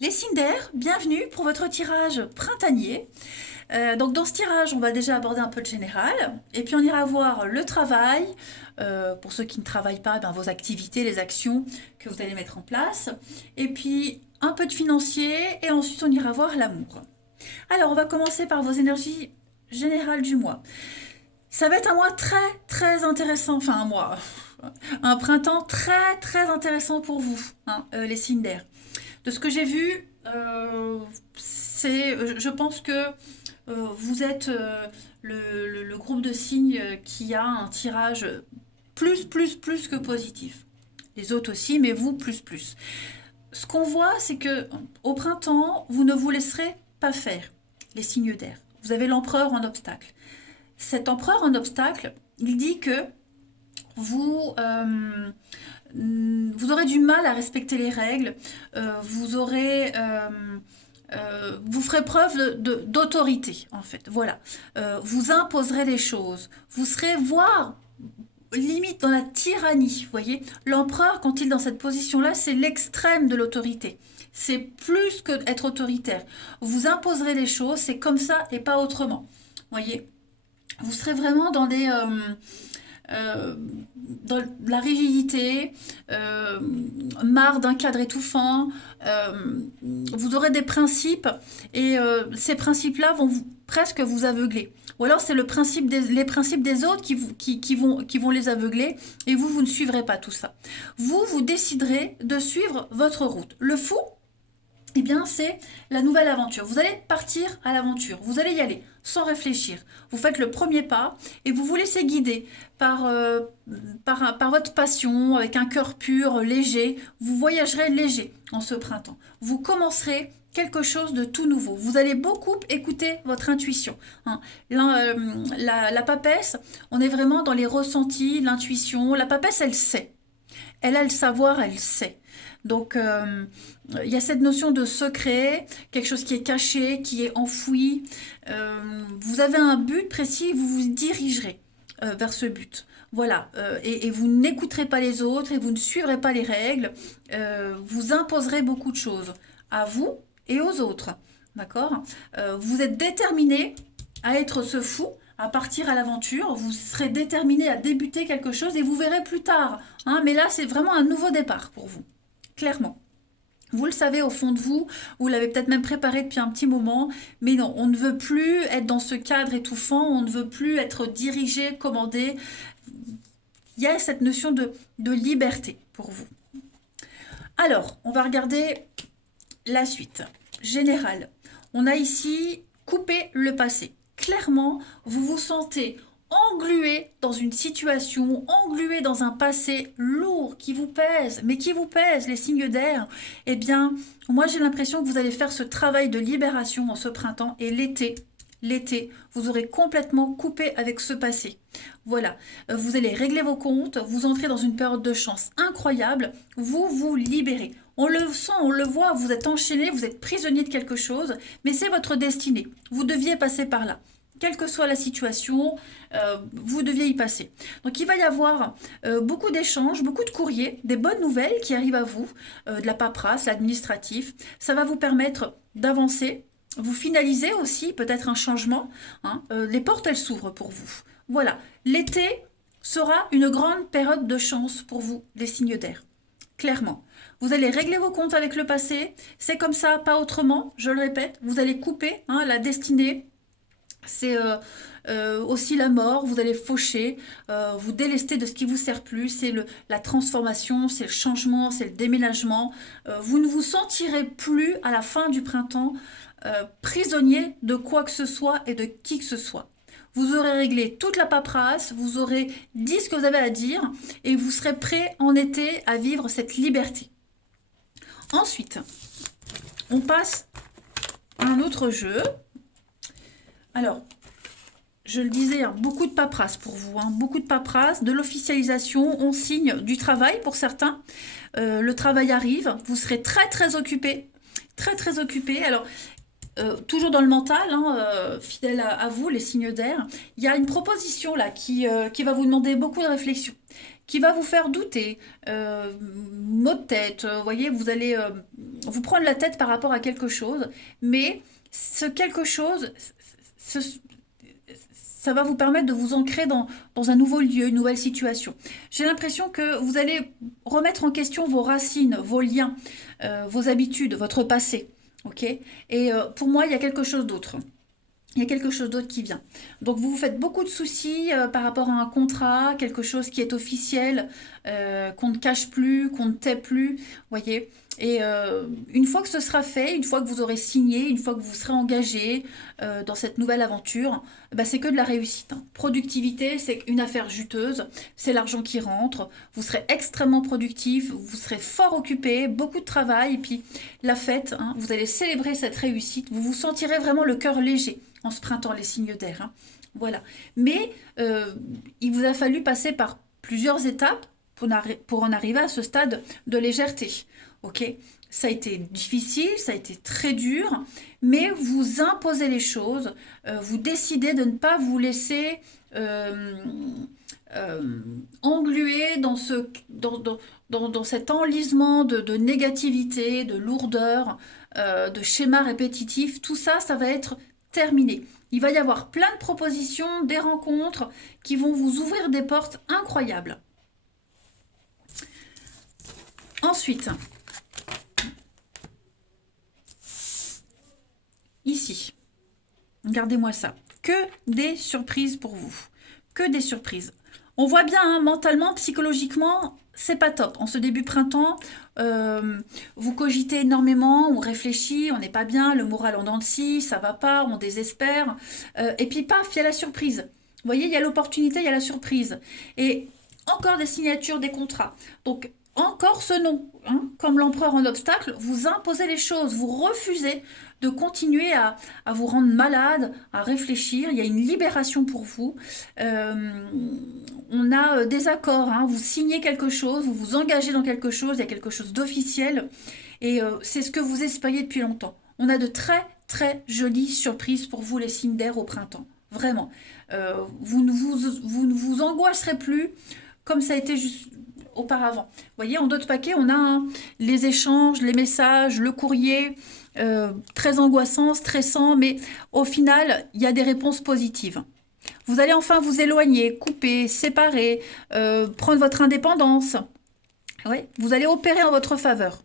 Les signes d'air, bienvenue pour votre tirage printanier. Donc dans ce tirage, on va déjà aborder un peu le général, et puis on ira voir le travail, pour ceux qui ne travaillent pas, ben, vos activités, les actions que vous allez mettre en place, et puis un peu de financier, et ensuite on ira voir l'amour. Alors on va commencer par vos énergies générales du mois. Ça va être un mois très très intéressant, enfin un mois, un printemps très très intéressant pour vous, hein, les signes d'air. De ce que j'ai vu, je pense que vous êtes le groupe de signes qui a un tirage plus que positif. Les autres aussi, mais vous plus. Ce qu'on voit, c'est que au printemps, vous ne vous laisserez pas faire les signes d'air. Vous avez l'empereur en obstacle. Cet empereur en obstacle, il dit que vous, vous aurez du mal à respecter les règles, vous ferez preuve d'autorité, en fait. Voilà. Vous imposerez les choses. Vous serez, voire, limite dans la tyrannie. Vous voyez, l'empereur, quand il est dans cette position-là, c'est l'extrême de l'autorité. C'est plus que être autoritaire. Vous imposerez les choses, c'est comme ça et pas autrement. Vous voyez, vous serez vraiment dans la rigidité, marre d'un cadre étouffant, vous aurez des principes et ces principes-là vont presque vous aveugler. Ou alors c'est les principes des autres qui vont les aveugler et vous ne suivrez pas tout ça. Vous déciderez de suivre votre route. Le fou, eh bien, c'est la nouvelle aventure. Vous allez partir à l'aventure. Vous allez y aller sans réfléchir. Vous faites le premier pas et vous vous laissez guider par votre passion, avec un cœur pur, léger. Vous voyagerez léger en ce printemps. Vous commencerez quelque chose de tout nouveau. Vous allez beaucoup écouter votre intuition, hein. La papesse, on est vraiment dans les ressentis, l'intuition. La papesse, elle sait. Elle a le savoir, elle sait. Donc, il y a cette notion de secret, quelque chose qui est caché, qui est enfoui. Vous avez un but précis, vous vous dirigerez vers ce but. Voilà, et vous n'écouterez pas les autres et vous ne suivrez pas les règles. Vous imposerez beaucoup de choses à vous et aux autres. D'accord. Vous êtes déterminé à être ce fou, à partir à l'aventure, vous serez déterminé à débuter quelque chose et vous verrez plus tard, hein, mais là, c'est vraiment un nouveau départ pour vous, clairement. Vous le savez au fond de vous, vous l'avez peut-être même préparé depuis un petit moment, mais non, on ne veut plus être dans ce cadre étouffant, on ne veut plus être dirigé, commandé. Il y a cette notion de liberté pour vous. Alors, on va regarder la suite. Générale, on a ici coupé le passé. Clairement, vous vous sentez englué dans une situation, englué dans un passé lourd qui vous pèse, mais qui vous pèse, les signes d'air. Eh bien, moi j'ai l'impression que vous allez faire ce travail de libération en ce printemps et l'été, vous aurez complètement coupé avec ce passé. Voilà, vous allez régler vos comptes, vous entrez dans une période de chance incroyable, vous vous libérez. On le sent, on le voit, vous êtes enchaîné, vous êtes prisonnier de quelque chose, mais c'est votre destinée. Vous deviez passer par là. Quelle que soit la situation, vous deviez y passer. Donc il va y avoir beaucoup d'échanges, beaucoup de courriers, des bonnes nouvelles qui arrivent à vous, de la paperasse, l'administratif. Ça va vous permettre d'avancer. Vous finalisez aussi peut-être un changement, hein. Les portes, elles s'ouvrent pour vous. Voilà, l'été sera une grande période de chance pour vous, les signes d'air. Clairement. Vous allez régler vos comptes avec le passé. C'est comme ça, pas autrement. Je le répète, vous allez couper, hein, la destinée. C'est aussi la mort, vous allez faucher, vous délester de ce qui vous sert plus, c'est la transformation, c'est le changement, c'est le déménagement. Vous ne vous sentirez plus à la fin du printemps prisonnier de quoi que ce soit et de qui que ce soit. Vous aurez réglé toute la paperasse, vous aurez dit ce que vous avez à dire et vous serez prêt en été à vivre cette liberté. Ensuite, on passe à un autre jeu. Alors, je le disais, hein, beaucoup de paperasse pour vous, hein, beaucoup de paperasse, de l'officialisation, on signe du travail pour certains. Le travail arrive, vous serez très très occupé, très très occupé. Alors, toujours dans le mental, hein, fidèle à vous, les signes d'air, il y a une proposition là qui va vous demander beaucoup de réflexion, qui va vous faire douter, maux de tête, vous voyez, vous allez vous prendre la tête par rapport à quelque chose, mais ce quelque chose, ce- ça va vous permettre de vous ancrer dans un nouveau lieu, une nouvelle situation. J'ai l'impression que vous allez remettre en question vos racines, vos liens, vos habitudes, votre passé. Ok? Et pour moi, il y a quelque chose d'autre. Il y a quelque chose d'autre qui vient. Donc vous vous faites beaucoup de soucis par rapport à un contrat, quelque chose qui est officiel, qu'on ne cache plus, qu'on ne tait plus, voyez. Et une fois que ce sera fait, une fois que vous aurez signé, une fois que vous serez engagé dans cette nouvelle aventure, bah, c'est que de la réussite, hein. Productivité, c'est une affaire juteuse, c'est l'argent qui rentre, vous serez extrêmement productif, vous serez fort occupé, beaucoup de travail, et puis la fête, hein, vous allez célébrer cette réussite, vous vous sentirez vraiment le cœur léger en ce printemps, les signes d'air, hein. Voilà. Mais il vous a fallu passer par plusieurs étapes pour en arriver à ce stade de légèreté. Ok? Ça a été difficile, ça a été très dur, mais vous imposez les choses, vous décidez de ne pas vous laisser euh, euh, engluer dans cet enlisement de négativité, de lourdeur, de schémas répétitifs. Tout ça, ça va être terminé. Il va y avoir plein de propositions, des rencontres qui vont vous ouvrir des portes incroyables. Ensuite, ici, regardez-moi ça. Que des surprises pour vous. Que des surprises. On voit bien, hein, mentalement, psychologiquement, c'est pas top. En ce début printemps, vous cogitez énormément, on réfléchit, on n'est pas bien, le moral en dents de scie, ça va pas, on désespère. Et puis paf, il y a la surprise. Vous voyez, il y a l'opportunité, il y a la surprise. Et encore des signatures, des contrats. Donc, encore ce non, hein, comme l'empereur en obstacle, vous imposez les choses, vous refusez de continuer à vous rendre malade, à réfléchir. Il y a une libération pour vous. Euh, on a des accords, hein, vous signez quelque chose, vous vous engagez dans quelque chose, il y a quelque chose d'officiel. Et c'est ce que vous espériez depuis longtemps. On a de très très jolies surprises pour vous les signes d'air au printemps. Vraiment. Vous ne vous angoisserez plus comme ça a été juste auparavant. Vous voyez, en d'autres paquets, on a hein, les échanges, les messages, le courrier, très angoissant, stressant, mais au final, il y a des réponses positives. Vous allez enfin vous éloigner, couper, séparer, prendre votre indépendance. Ouais, vous allez opérer en votre faveur.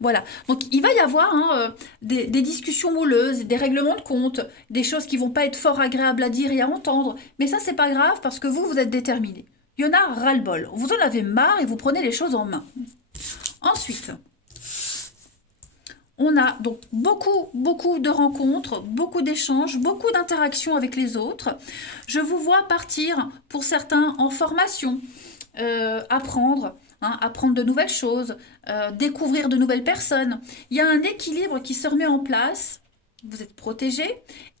Voilà. Donc il va y avoir hein, des discussions mouleuses, des règlements de compte, des choses qui vont pas être fort agréables à dire et à entendre. Mais ça, c'est pas grave parce que vous êtes déterminé. Il y en a ras-le-bol. Vous en avez marre et vous prenez les choses en main. Ensuite, on a donc beaucoup de rencontres, beaucoup d'échanges, beaucoup d'interactions avec les autres. Je vous vois partir, pour certains, en formation, apprendre, hein, apprendre de nouvelles choses, découvrir de nouvelles personnes. Il y a un équilibre qui se remet en place. Vous êtes protégé,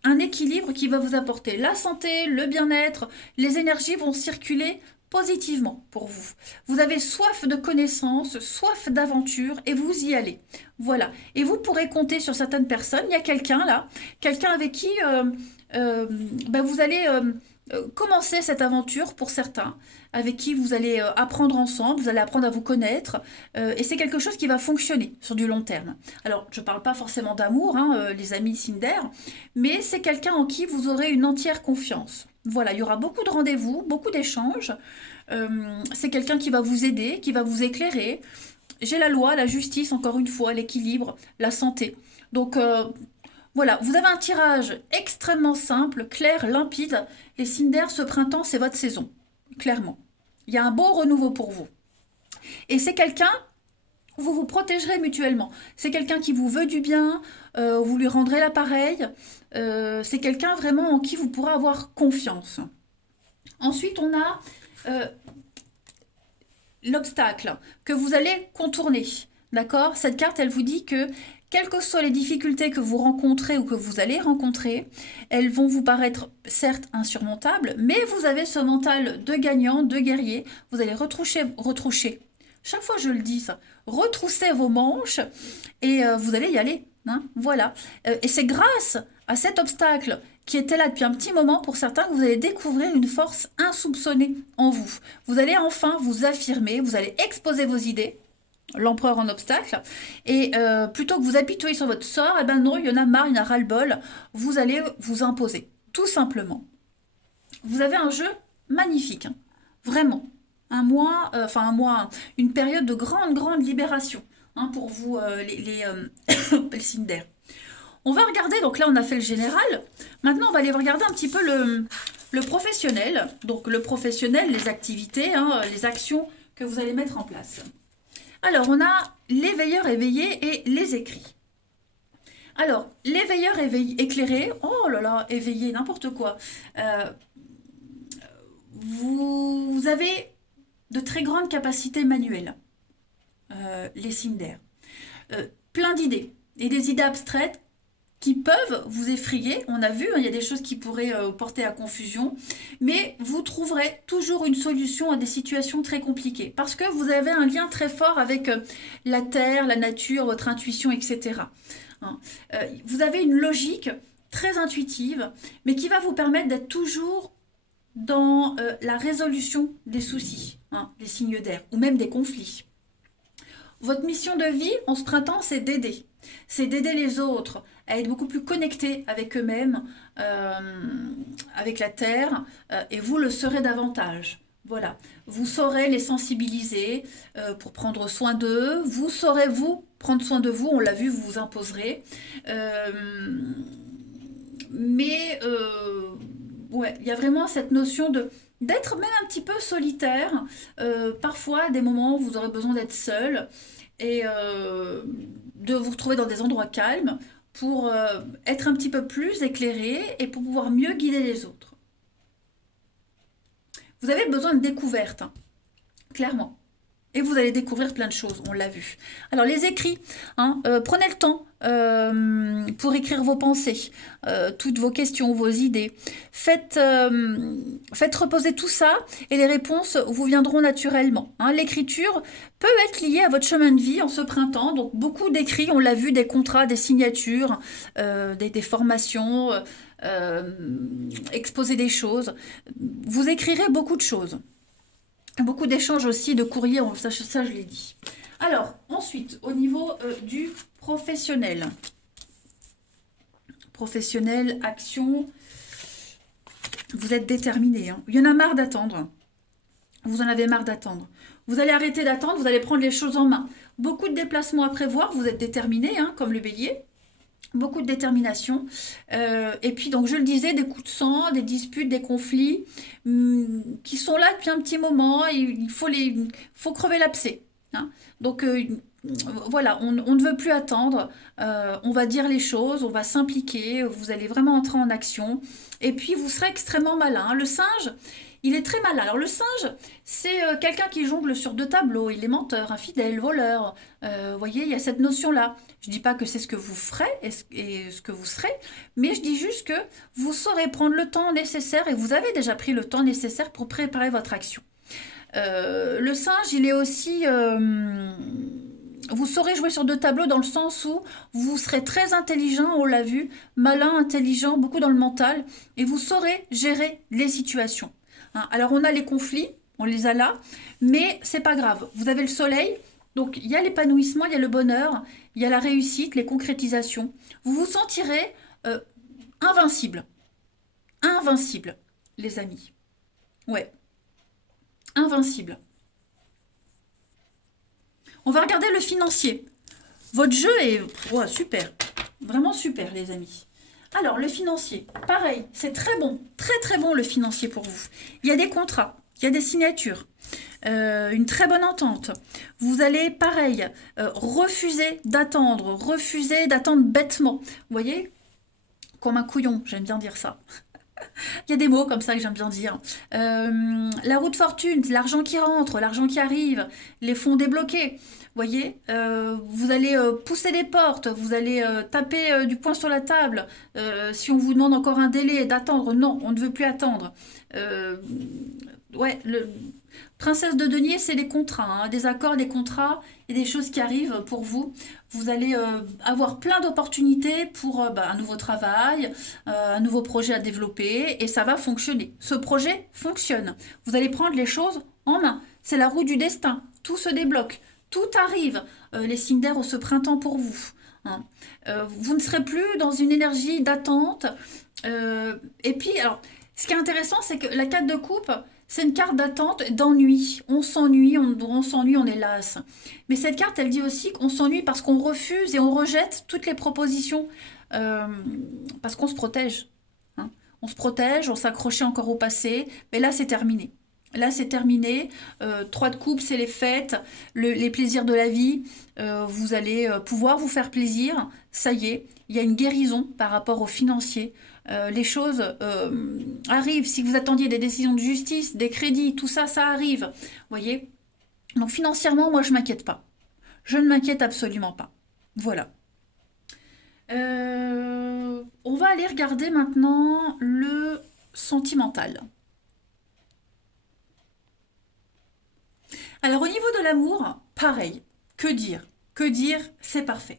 un équilibre qui va vous apporter la santé, le bien-être, les énergies vont circuler positivement pour vous. Vous avez soif de connaissances, soif d'aventure et vous y allez. Voilà. Et vous pourrez compter sur certaines personnes. Il y a quelqu'un là, quelqu'un avec qui ben vous allez commencer cette aventure pour certains, avec qui vous allez apprendre ensemble, vous allez apprendre à vous connaître, et c'est quelque chose qui va fonctionner sur du long terme. Alors, je ne parle pas forcément d'amour, hein, les amis Cinder, mais c'est quelqu'un en qui vous aurez une entière confiance. Voilà, il y aura beaucoup de rendez-vous, beaucoup d'échanges. C'est quelqu'un qui va vous aider, qui va vous éclairer. J'ai la loi, la justice, encore une fois, l'équilibre, la santé. Donc, voilà, vous avez un tirage extrêmement simple, clair, limpide. Les Cinder, ce printemps, c'est votre saison, clairement. Il y a un beau renouveau pour vous. Et c'est quelqu'un, vous vous protégerez mutuellement. C'est quelqu'un qui vous veut du bien, vous lui rendrez l'appareil. C'est quelqu'un vraiment en qui vous pourrez avoir confiance. Ensuite, on a l'obstacle que vous allez contourner. D'accord? Cette carte, elle vous dit que quelles que soient les difficultés que vous rencontrez ou que vous allez rencontrer, elles vont vous paraître certes insurmontables, mais vous avez ce mental de gagnant, de guerrier. Vous allez retroucher. Chaque fois je le dis ça, retroussez vos manches et vous allez y aller. Hein, voilà. Et c'est grâce à cet obstacle qui était là depuis un petit moment, pour certains, vous allez découvrir une force insoupçonnée en vous. Vous allez enfin vous affirmer, vous allez exposer vos idées, l'empereur en obstacle, et plutôt que vous apitoyer sur votre sort, eh ben non, il y en a marre, il y en a ras-le-bol, vous allez vous imposer, tout simplement. Vous avez un jeu magnifique, hein, vraiment. Une période de grande libération, hein, pour vous, les signes d'air. On va regarder, donc là on a fait le général, maintenant on va aller regarder un petit peu le professionnel. Donc le professionnel, les activités, hein, les actions que vous allez mettre en place. Alors on a les veilleurs éveillés et les écrits. Alors, les veilleurs éclairés, oh là là, éveillés, n'importe quoi. Vous avez de très grandes capacités manuelles, les signes d'air. Plein d'idées, et des idées abstraites qui peuvent vous effrayer. On a vu, hein, il y a des choses qui pourraient porter à confusion, mais vous trouverez toujours une solution à des situations très compliquées, parce que vous avez un lien très fort avec la terre, la nature, votre intuition, etc. Hein. Vous avez une logique très intuitive, mais qui va vous permettre d'être toujours dans la résolution des soucis, hein, les signes d'air, ou même des conflits. Votre mission de vie en ce printemps, c'est d'aider. C'est d'aider les autres à être beaucoup plus connectés avec eux-mêmes, avec la Terre, et vous le serez davantage. Voilà, vous saurez les sensibiliser pour prendre soin d'eux, vous saurez vous prendre soin de vous, on l'a vu, vous vous imposerez. Ouais, il y a vraiment cette notion d'être même un petit peu solitaire. Parfois, à des moments, vous aurez besoin d'être seul et de vous retrouver dans des endroits calmes pour être un petit peu plus éclairé et pour pouvoir mieux guider les autres. Vous avez besoin de découverte, hein, clairement. Et vous allez découvrir plein de choses, on l'a vu. Alors les écrits, hein, prenez le temps pour écrire vos pensées, toutes vos questions, vos idées. Faites reposer tout ça et les réponses vous viendront naturellement. Hein. L'écriture peut être liée à votre chemin de vie en ce printemps. Donc beaucoup d'écrits, on l'a vu, des contrats, des signatures, des formations, exposer des choses. Vous écrirez beaucoup de choses. Beaucoup d'échanges aussi de courriers, ça je l'ai dit. Alors, ensuite, au niveau du professionnel. Professionnel, action, vous êtes déterminé. Hein. Il y en a marre d'attendre. Vous en avez marre d'attendre. Vous allez arrêter d'attendre, vous allez prendre les choses en main. Beaucoup de déplacements à prévoir, vous êtes déterminé, hein, comme le bélier. Beaucoup de détermination. Et puis, donc, je le disais, des coups de sang, des disputes, des conflits qui sont là depuis un petit moment. Il faut crever l'abcès. Hein. Donc, voilà, on ne veut plus attendre. On va dire les choses, on va s'impliquer. Vous allez vraiment entrer en action. Et puis, vous serez extrêmement malin. Hein. Le singe, il est très malin. Alors, le singe, c'est quelqu'un qui jongle sur deux tableaux. Il est menteur, infidèle, voleur. Vous voyez, il y a cette notion-là. Je ne dis pas que c'est ce que vous ferez et ce que vous serez, mais je dis juste que vous saurez prendre le temps nécessaire et vous avez déjà pris le temps nécessaire pour préparer votre action. Le singe, il est aussi... vous saurez jouer sur deux tableaux dans le sens où vous serez très intelligent, on l'a vu, malin, intelligent, beaucoup dans le mental, et vous saurez gérer les situations. Hein, alors on a les conflits, on les a là, mais c'est pas grave. Vous avez le soleil, donc il y a l'épanouissement, il y a le bonheur, il y a la réussite, les concrétisations. Vous vous sentirez invincible. Invincible, les amis. Ouais. Invincible. On va regarder le financier. Votre jeu est super. Vraiment super, les amis. Alors, le financier, pareil, c'est très bon. Très, très bon, le financier pour vous. Il y a des contrats, il y a des signatures. Une très bonne entente. Vous allez, pareil, refuser d'attendre bêtement. Vous voyez, comme un couillon, j'aime bien dire ça. Il y a des mots comme ça que j'aime bien dire. La roue de fortune, l'argent qui rentre, l'argent qui arrive, les fonds débloqués. Vous voyez, vous allez pousser des portes, vous allez taper du poing sur la table. Si on vous demande encore un délai d'attendre, non, on ne veut plus attendre. Ouais, le princesse de denier, c'est les contrats, hein, des accords, des contrats et des choses qui arrivent pour vous. Vous allez avoir plein d'opportunités pour un nouveau travail, un nouveau projet à développer et ça va fonctionner. Ce projet fonctionne. Vous allez prendre les choses en main. C'est la roue du destin. Tout se débloque. Tout arrive. Les signes d'air au ce printemps pour vous. Hein. Vous ne serez plus dans une énergie d'attente. Et puis, alors, ce qui est intéressant, c'est que la 4 de coupe, c'est une carte d'attente, d'ennui. On s'ennuie, on s'ennuie, on est las. Mais cette carte, elle dit aussi qu'on s'ennuie parce qu'on refuse et on rejette toutes les propositions euh, parce qu'on se protège. Hein. On se protège, on s'accrochait encore au passé, mais là, c'est terminé. Là, c'est terminé. 3 de coupe, c'est les fêtes, les plaisirs de la vie. Vous allez pouvoir vous faire plaisir. Ça y est, il y a une guérison par rapport aux financiers. Les choses arrivent. Si vous attendiez des décisions de justice, des crédits, tout ça, ça arrive. Vous voyez? Donc financièrement, moi, je m'inquiète pas. Je ne m'inquiète absolument pas. Voilà. On va aller regarder maintenant le sentimental. Alors au niveau de l'amour, pareil. Que dire? Que dire? C'est parfait.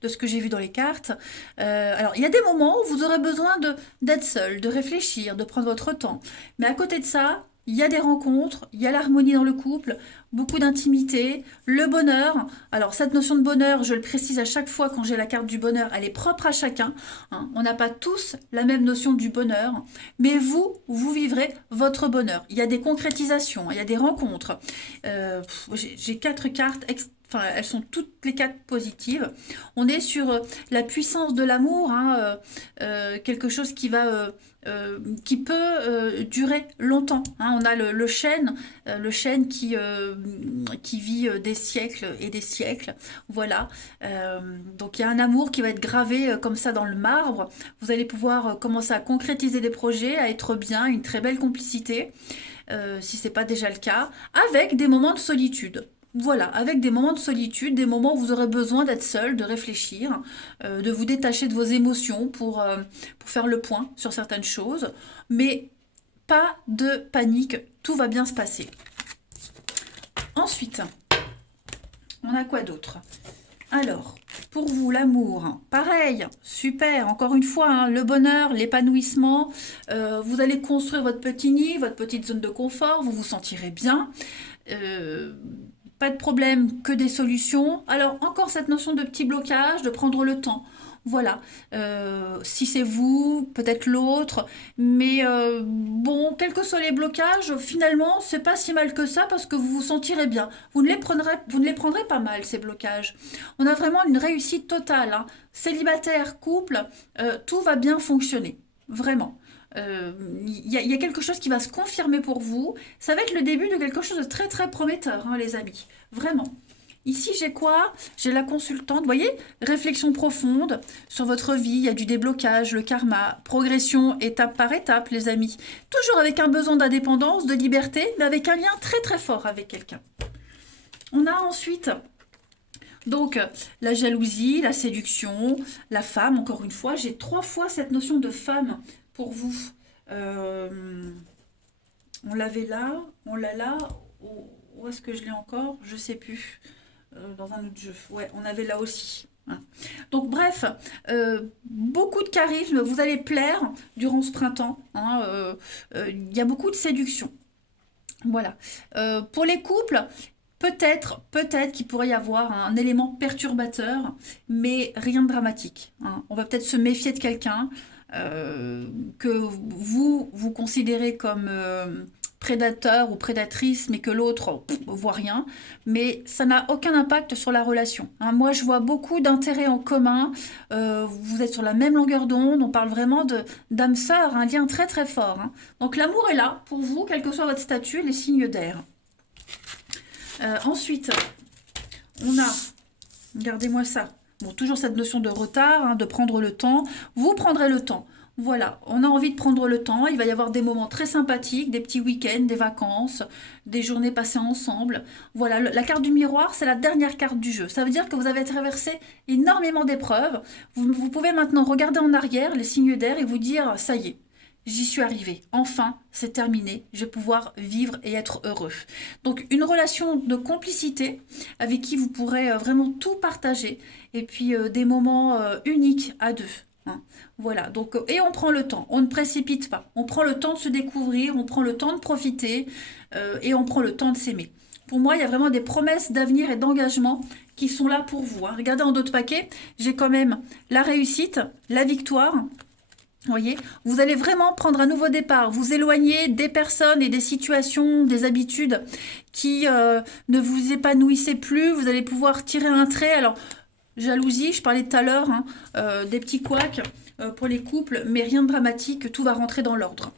De ce que j'ai vu dans les cartes. Alors, il y a des moments où vous aurez besoin d'être seul, de réfléchir, de prendre votre temps. Mais à côté de ça, il y a des rencontres, il y a l'harmonie dans le couple, beaucoup d'intimité, le bonheur. Alors, cette notion de bonheur, je le précise à chaque fois quand j'ai la carte du bonheur, elle est propre à chacun. Hein. On n'a pas tous la même notion du bonheur, mais vous vivrez votre bonheur. Il y a des concrétisations, il y a des rencontres. J'ai 4 cartes enfin, elles sont toutes les 4 positives. On est sur la puissance de l'amour, hein, quelque chose qui peut durer longtemps. Hein. On a le chêne qui vit des siècles et des siècles. Voilà. Donc il y a un amour qui va être gravé comme ça dans le marbre. Vous allez pouvoir commencer à concrétiser des projets, à être bien, une très belle complicité, si ce n'est pas déjà le cas, avec des moments de solitude. Voilà, avec des moments de solitude, des moments où vous aurez besoin d'être seul, de réfléchir, de vous détacher de vos émotions pour faire le point sur certaines choses. Mais pas de panique, tout va bien se passer. Ensuite, on a quoi d'autre? Alors, pour vous, l'amour, pareil, super, encore une fois, hein, le bonheur, l'épanouissement, vous allez construire votre petit nid, votre petite zone de confort, vous vous sentirez bien. Euh, Pas de problème, que des solutions. Alors, encore cette notion de petit blocage, de prendre le temps. Voilà. Si c'est vous, peut-être l'autre. Mais bon, quels que soient les blocages, finalement, c'est pas si mal que ça parce que vous vous sentirez bien. Vous ne les prendrez pas mal, ces blocages. On a vraiment une réussite totale. Hein. Célibataire, couple, tout va bien fonctionner. Vraiment. Il y a quelque chose qui va se confirmer pour vous. Ça va être le début de quelque chose de très très prometteur, hein, les amis. Vraiment. Ici, j'ai quoi? J'ai la consultante. Vous voyez? Réflexion profonde sur votre vie. Il y a du déblocage, le karma, progression étape par étape, les amis. Toujours avec un besoin d'indépendance, de liberté, mais avec un lien très très fort avec quelqu'un. On a ensuite donc la jalousie, la séduction, la femme. Encore une fois, j'ai 3 fois cette notion de femme pour vous. Euh, on l'avait là, on l'a là. Où est-ce que je l'ai encore? Je sais plus. Dans un autre jeu. Ouais, on avait là aussi. Hein. Donc bref, beaucoup de charisme, vous allez plaire durant ce printemps. Hein, il y a beaucoup de séduction. Voilà. Pour les couples, peut-être qu'il pourrait y avoir un élément perturbateur, mais rien de dramatique. Hein. On va peut-être se méfier de quelqu'un que vous considérez comme prédateur ou prédatrice, mais que l'autre voit rien. Mais ça n'a aucun impact sur la relation. Hein. Moi, je vois beaucoup d'intérêts en commun. Vous êtes sur la même longueur d'onde. On parle vraiment d'âme sœur, un lien très très fort. Hein. Donc l'amour est là pour vous, quel que soit votre statut, les signes d'air. Ensuite, on a, regardez-moi ça, bon, toujours cette notion de retard, hein, de prendre le temps. Vous prendrez le temps. Voilà, on a envie de prendre le temps. Il va y avoir des moments très sympathiques, des petits week-ends, des vacances, des journées passées ensemble. Voilà, la carte du miroir, c'est la dernière carte du jeu. Ça veut dire que vous avez traversé énormément d'épreuves. Vous pouvez maintenant regarder en arrière les signes d'air et vous dire, ça y est, j'y suis arrivée. Enfin, c'est terminé. Je vais pouvoir vivre et être heureux. Donc, une relation de complicité avec qui vous pourrez vraiment tout partager. Et puis, des moments uniques à deux. Hein. Voilà. Donc, et on prend le temps. On ne précipite pas. On prend le temps de se découvrir. On prend le temps de profiter. Et on prend le temps de s'aimer. Pour moi, il y a vraiment des promesses d'avenir et d'engagement qui sont là pour vous. Hein. Regardez en d'autres paquets, j'ai quand même la réussite, la victoire. Vous voyez, vous allez vraiment prendre un nouveau départ, vous éloigner des personnes et des situations, des habitudes qui ne vous épanouissaient plus. Vous allez pouvoir tirer un trait. Alors, jalousie, je parlais tout à l'heure, hein, des petits couacs pour les couples, mais rien de dramatique, tout va rentrer dans l'ordre.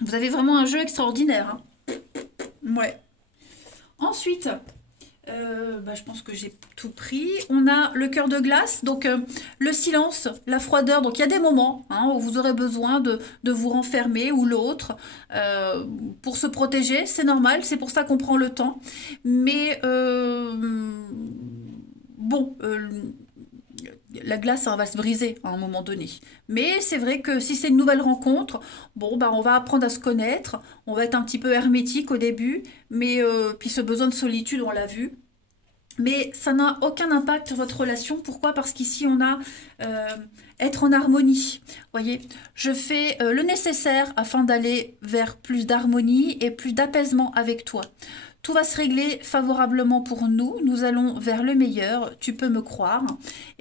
Vous avez vraiment un jeu extraordinaire. Hein. Ouais. Ensuite, je pense que j'ai tout pris. On a le cœur de glace, donc le silence, la froideur. Donc il y a des moments hein, où vous aurez besoin de vous renfermer ou l'autre pour se protéger. C'est normal, c'est pour ça qu'on prend le temps. Mais bon, la glace, ça va se briser à un moment donné. Mais c'est vrai que si c'est une nouvelle rencontre, bon, on va apprendre à se connaître. On va être un petit peu hermétique au début, mais puis ce besoin de solitude, on l'a vu. Mais ça n'a aucun impact sur votre relation. Pourquoi? Parce qu'ici, on a être en harmonie. Voyez, je fais le nécessaire afin d'aller vers plus d'harmonie et plus d'apaisement avec toi. Tout va se régler favorablement pour nous. Nous allons vers le meilleur. Tu peux me croire.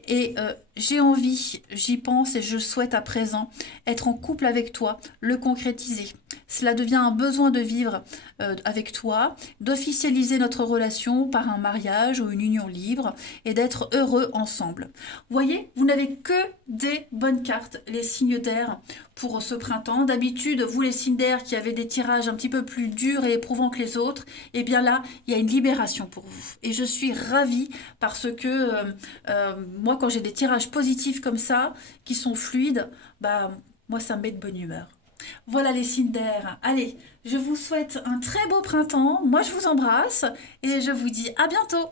Et j'ai envie, j'y pense et je souhaite à présent être en couple avec toi, le concrétiser. Cela devient un besoin de vivre avec toi, d'officialiser notre relation par un mariage ou une union libre et d'être heureux ensemble. Vous voyez, vous n'avez que des bonnes cartes, les signes d'air pour ce printemps. D'habitude, vous les signes d'air qui avez des tirages un petit peu plus durs et éprouvants que les autres, eh bien là, il y a une libération pour vous. Et je suis ravie parce que moi, quand j'ai des tirages positifs comme ça, qui sont fluides, moi, ça me met de bonne humeur. Voilà les signes d'air. Allez, je vous souhaite un très beau printemps. Moi, je vous embrasse et je vous dis à bientôt.